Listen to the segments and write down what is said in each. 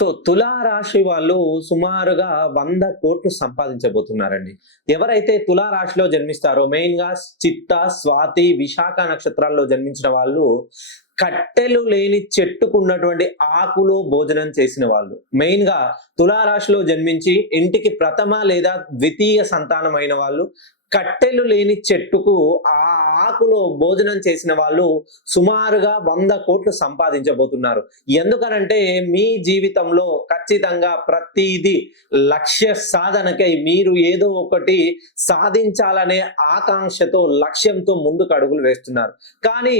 So తులా రాశి వాళ్ళు సుమారుగా 100 కోట్లు సంపాదించబోతున్నారండి. ఎవరైతే తులా రాశిలో జన్మిస్తారో మెయిన్‌గా చిత్త, స్వాతి, విశాఖ నక్షత్రాల్లో జన్మించిన వాళ్ళు కట్టెలు లేని చెట్టుకున్నటువంటి ఆకులో భోజనం చేసిన వాళ్ళు. మెయిన్‌గా తులా రాశిలో జన్మించి ఇంటికి ప్రథమ లేదా ద్వితీయ సంతానమైన వాళ్ళు, కట్టెలు లేని చెట్టుకు ఆ ఆకులో భోజనం చేసిన వాళ్ళు సుమారుగా 100 కోట్లు సంపాదించబోతున్నారు. ఎందుకనంటే మీ జీవితంలో ఖచ్చితంగా ప్రతీదీ లక్ష్య సాధనకై మీరు ఏదో ఒకటి సాధించాలనే ఆకాంక్షతో, లక్ష్యంతో ముందుకు అడుగులు వేస్తున్నారు. కానీ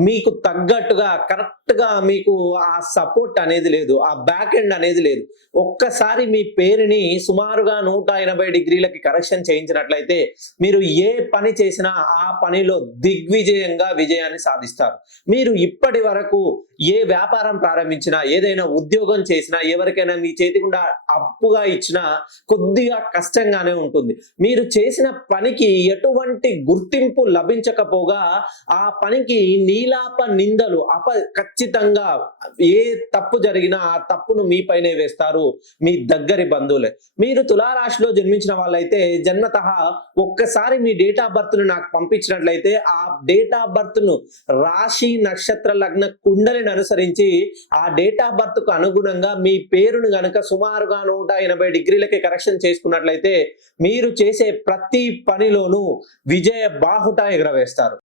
మీకు తగ్గట్టుగా కరెక్ట్‌గా మీకు ఆ సపోర్ట్ అనేది లేదు. ఆ బ్యాక్ ఎండ్ అనేది లేదు. ఒక్కసారి మీ పేరుని సుమారుగా 180 డిగ్రీలకి కరెక్షన్ చేయించినట్లయితే మీరు ఏ పని చేసినా ఆ పనిలో దిగ్విజయంగా విజయాన్ని సాధిస్తారు. మీరు ఇప్పటి వరకు ఏ వ్యాపారం ప్రారంభించినా, ఏదైనా ఉద్యోగం చేసినా, ఎవరికైనా మీ చేతి గుండా అప్పుగా ఇచ్చినా కొద్దిగా కష్టంగానే ఉంటుంది. మీరు చేసిన పనికి ఎటువంటి గుర్తింపు లభించకపోగా ఆ పనికి నీలాప నిందలు ఖచ్చితంగా ఏ తప్పు జరిగినా ఆ తప్పును మీ పైనే వేస్తారు మీ దగ్గరి బంధువులే. మీరు తులారాశిలో జన్మించిన వాళ్ళైతే జన్మతః ఒక్కసారి మీ డేట్ ఆఫ్ బర్త్ ను నాకు పంపించినట్లయితే ఆ డేట్ ఆఫ్ బర్త్ ను రాశి, నక్షత్ర, లగ్న కుండలిని అనుసరించి ఆ డేట్ ఆఫ్ బర్త్ కు అనుగుణంగా మీ పేరును గనక సుమారుగా 180 డిగ్రీలకి కరెక్షన్ చేసుకున్నట్లయితే మీరు చేసే ప్రతి పనిలోనూ విజయ బాహుట ఎగరవేస్తారు.